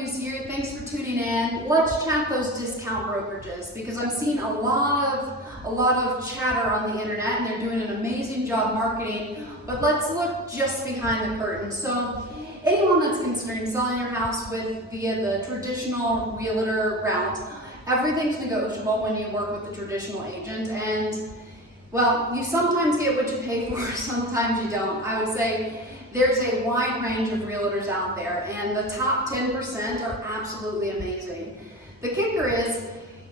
Hughes here. Thanks for tuning in. Let's chat those discount brokerages because I'm seeing a lot of chatter on the internet and they're doing an amazing job marketing. But let's look just behind the curtain. So anyone that's considering selling your house via the traditional realtor route, everything's negotiable when you work with the traditional agent. And well, you sometimes get what you pay for, sometimes you don't. I would say there's a wide range of realtors out there, and the top 10% are absolutely amazing. The kicker is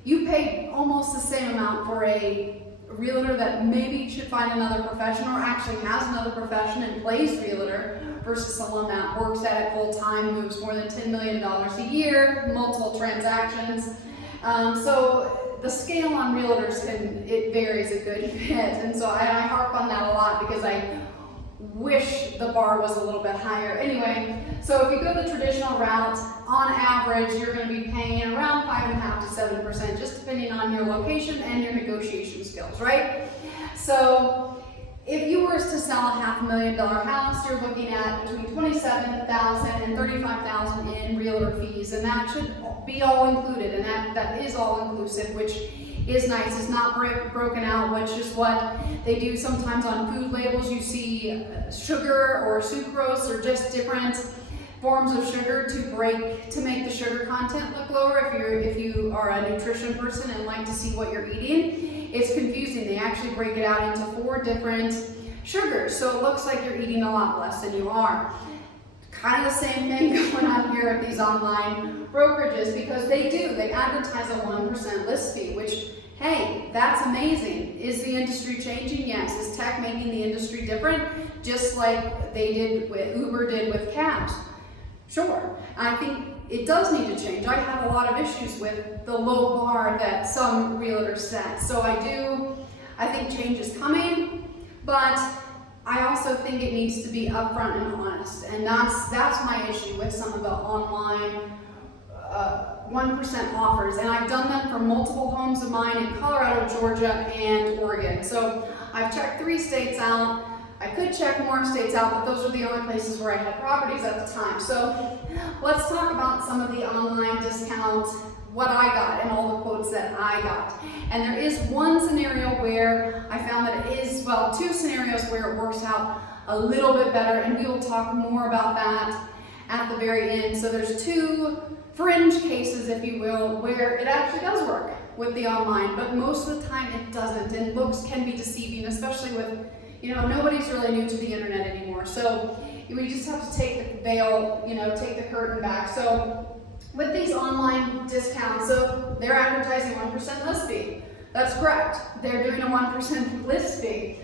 you pay almost the same amount for a realtor that maybe should find another profession or actually has another profession and plays realtor versus someone that works at it full time, moves more than $10 million a year, multiple transactions. So the scale on realtors it varies a good bit, and so I harp on that a lot because I wish the bar was a little bit higher. Anyway, so if you go the traditional route, on average, you're going to be paying around 5.5% to 7%, just depending on your location and your negotiation skills, right? So if you were to sell a $500,000 house, you're looking at between $27,000 and $35,000 in realtor fees, and that should be all included, and that is all inclusive, which is nice. It's not broken out, which is what they do sometimes on food labels. You see sugar or sucrose or just different forms of sugar to make the sugar content look lower. If you are a nutrition person and like to see what you're eating, it's confusing. They actually break it out into 4 different sugars, so it looks like you're eating a lot less than you are. Kind of the same thing going on here at these online brokerages because they advertise a 1% list fee, which, hey, that's amazing. Is the industry changing? Yes. Is tech making the industry different? Just like Uber did with cabs? Sure. I think it does need to change. I have a lot of issues with the low bar that some realtors set. So I think change is coming, but I also think it needs to be upfront and honest, and that's my issue with some of the online 1% offers, and I've done them for multiple homes of mine in Colorado, Georgia, and Oregon. So I've checked 3 states out. I could check more states out, but those are the only places where I had properties at the time. So let's talk about some of the online discounts, what I got, and all the quotes that I got. And there is one scenario where I found that it is, well, 2 scenarios where it works out a little bit better, and we will talk more about that at the very end. So there's 2 fringe cases, if you will, where it actually does work with the online, but most of the time it doesn't, and looks can be deceiving, especially with, nobody's really new to the internet anymore. So we just have to take the veil, take the curtain back. So with these online discounts, so they're advertising 1% list fee. That's correct. They're doing a 1% list fee.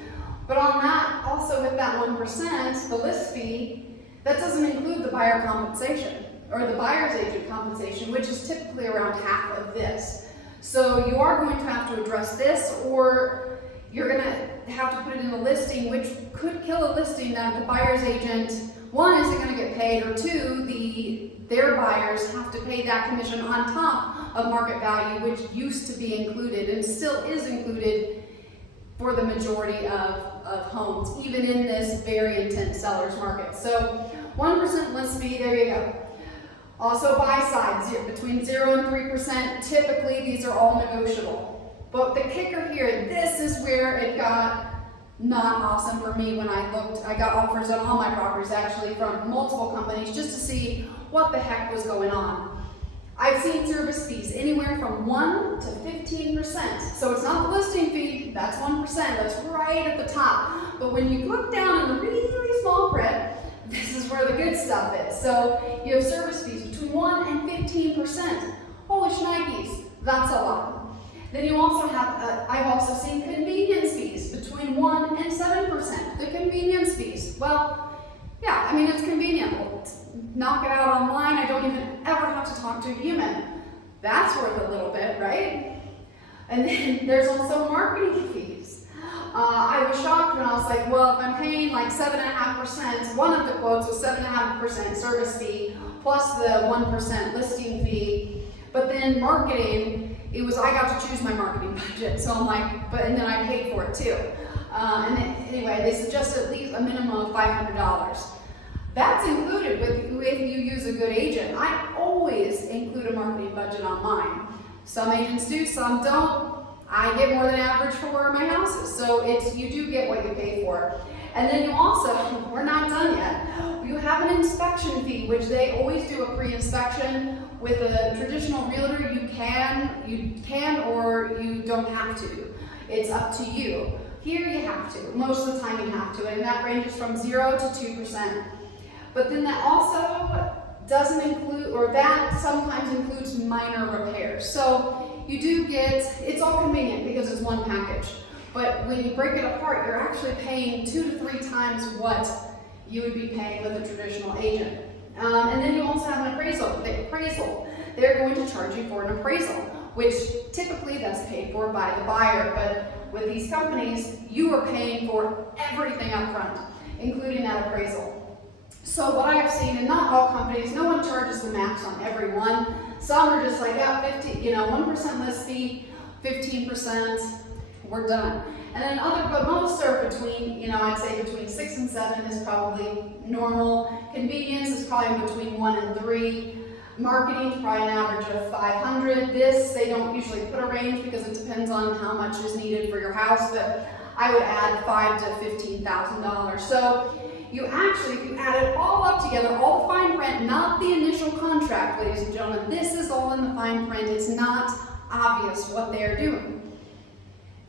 But on that, also with that 1%, the list fee, that doesn't include the buyer compensation or the buyer's agent compensation, which is typically around half of this. So you are going to have to address this, or you're going to have to put it in a listing, which could kill a listing that the buyer's agent, 1, isn't going to get paid, or 2, their buyers have to pay that commission on top of market value, which used to be included and still is included for the majority of homes, even in this very intense seller's market. So 1% list fee, there you go. Also buy sides, between 0 and 3%, typically these are all negotiable. But the kicker here, this is where it got not awesome for me when I looked. I got offers on all my properties actually from multiple companies just to see what the heck was going on. I've seen service fees anywhere from 1 to 15%. So it's not the listing fee, that's 1%, that's right at the top. But when you look down in the really small print, this is where the good stuff is. So you have service fees between 1 and 15%. Holy shnikes, that's a lot. Then you also have, I've also seen convenience fees between 1 and 7%. The convenience fees, well, yeah, I mean, it's convenient. We'll knock it out online. I don't even ever have to talk to a human. That's worth a little bit, right? And then there's also marketing fees. I was shocked when I was like, well, if I'm paying like 7.5%, one of the quotes was 7.5% service fee plus the 1% listing fee. But then marketing, I got to choose my marketing budget. So I'm like, and then I paid for it too. And then, anyway, they suggest at least a minimum of $500. That's included if you use a good agent. I always include a marketing budget on mine. Some agents do, some don't. I get more than average for my houses, so you do get what you pay for. And then you also, we're not done yet, you have an inspection fee, which they always do a pre-inspection. With a traditional realtor, you can or you don't have to. It's up to you. Here you have to. Most of the time you have to, and that ranges from 0 to 2%. But then that also doesn't include, or that sometimes includes minor repairs. So you do get, it's all convenient because it's one package. But when you break it apart, you're actually paying 2 to 3 times what you would be paying with a traditional agent. And then you also have an appraisal. They're going to charge you for an appraisal, which typically that's paid for by the buyer. But with these companies, you are paying for everything up front, including that appraisal. So what I've seen, and not all companies, no one charges the max on every one. Some are just like, yeah, 1% list fee, 15%, we're done. And then but most are between, I'd say between 6 and 7 is probably normal. Convenience is probably between 1 and 3. Marketing is probably an average of 500. They don't usually put a range because it depends on how much is needed for your house, but I would add $5,000 to $15,000. So you actually, if you add it all up together, all the fine print, not the initial contract, ladies and gentlemen, this is all in the fine print. It's not obvious what they're doing.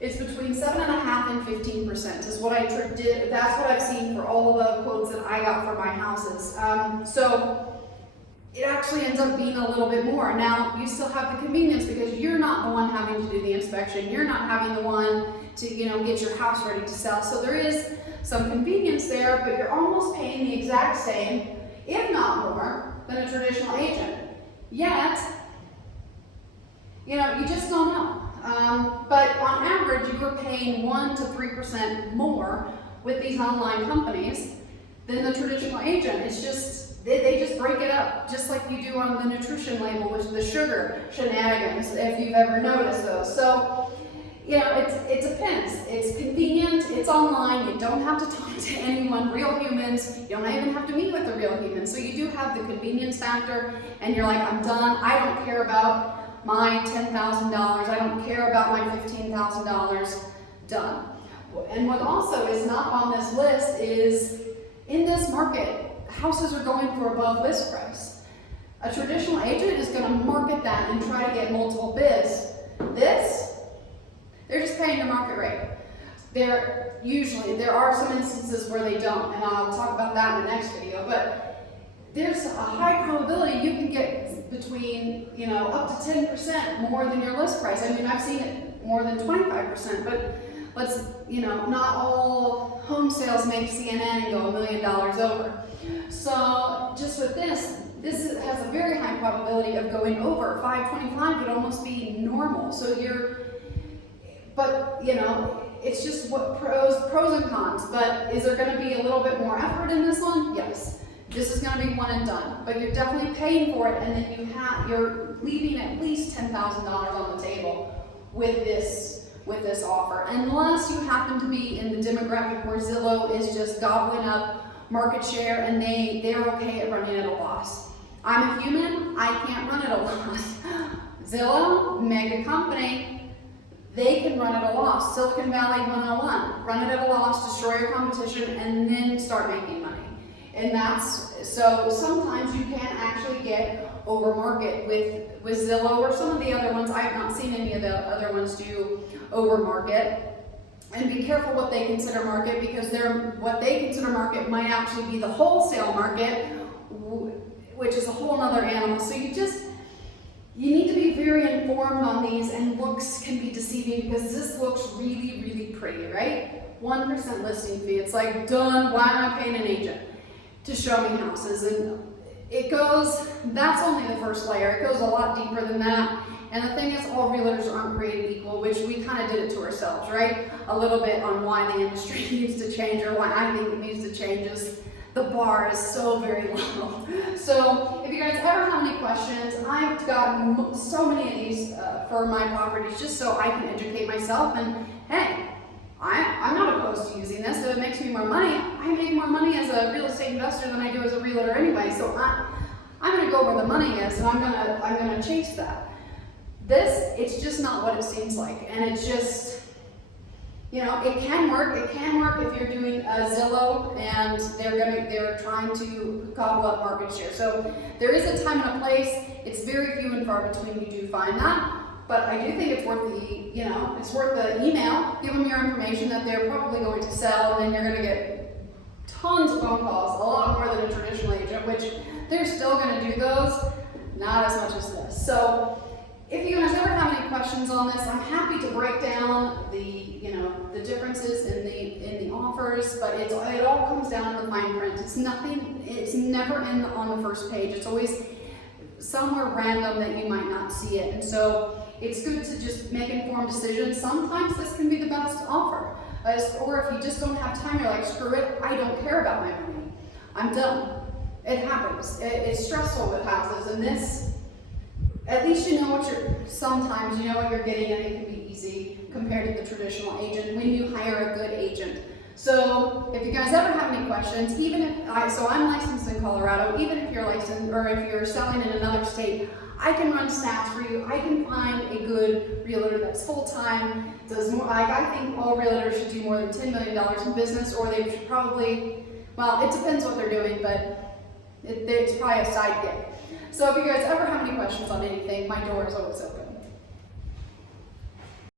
It's between 7.5% and 15% is what that's what I've seen for all of the quotes that I got for my houses. So it actually ends up being a little bit more. Now, you still have the convenience because you're not the one having to do the inspection. You're not having the one to, get your house ready to sell. So there is some convenience there, but you're almost paying the exact same, if not more, than a traditional agent. Yet, you just don't know. But on average, you are paying 1 to 3% more with these online companies than the traditional agent. It's just, they just break it up, just like you do on the nutrition label with the sugar shenanigans, if you've ever noticed those. So, it depends. It's convenient, it's online, you don't have to talk to anyone, real humans, you don't even have to meet with the real humans. So you do have the convenience factor, and you're like, I'm done, I don't care about my $10,000, I don't care about my $15,000, done. And what also is not on this list is, in this market, houses are going for above list price. A traditional agent is going to market that and try to get multiple bids. They're just paying the market rate. There are some instances where they don't, and I'll talk about that in the next video, but there's a high probability you can get between, up to 10% more than your list price. I mean, I've seen it more than 25%, but not all home sales make CNN and go $1 million over. So just with this has a very high probability of going over. 525 would almost be normal. So it's just what pros and cons. But is there going to be a little bit more effort in this one? Yes. This is going to be one and done, but you're definitely paying for it, and then you're leaving at least $10,000 on the table with this offer, unless you happen to be in the demographic where Zillow is just gobbling up market share and they're okay at running at a loss. I'm a human, I can't run at a loss. Zillow, mega company, they can run at a loss. Silicon Valley 101, run it at a loss, destroy your competition, and then start making money. And so sometimes you can actually get over market with Zillow or some of the other ones. I've not seen any of the other ones do over market. And be careful what they consider market, because what they consider market might actually be the wholesale market, which is a whole other animal. So you need to be very informed on these, and looks can be deceiving because this looks really, really pretty, right? 1% listing fee. It's like, done, why am I paying an agent to show me houses? And that's only the first layer. It goes a lot deeper than that. And the thing is, all realtors aren't created equal, which we kind of did it to ourselves, right? A little bit on why the industry needs to change, or why I think it needs to change, is the bar is so very low. So if you guys ever have any questions, I've gotten so many of these for my properties just so I can educate myself. And hey, I'm not opposed to using this. If it makes me more money, I make more money as a real estate investor than I do as a realtor anyway. So I'm gonna go where the money is and I'm gonna chase that. This, it's just not what it seems like. And it's just, you know, it can work. It can work if you're doing a Zillow and they're trying to gobble up market share. So there is a time and a place. It's very few and far between you do find that. But I do think it's worth it's worth the email. Give them your information that they're probably going to sell, and then you're going to get tons of phone calls, a lot more than a traditional agent, which they're still going to do those, not as much as this. So if you guys ever have any questions on this, I'm happy to break down the differences in the offers, but it all comes down to the fine print. It's never on the first page. It's always somewhere random that you might not see it. And so it's good to just make informed decisions. Sometimes this can be the best offer. Or if you just don't have time, you're like, screw it, I don't care about my money. I'm done. It happens. It's stressful with houses, and this, at least you know what sometimes you know what you're getting, and it can be easy compared to the traditional agent when you hire a good agent. So if you guys ever have any questions, I'm licensed in Colorado, even if you're licensed or if you're selling in another state, I can run stats for you. I can find a good realtor that's full-time, does more. Like, I think all realtors should do more than $10 million in business, or they should probably, well, it depends what they're doing, but it's probably a side gig. So if you guys ever have any questions on anything, my door is always open.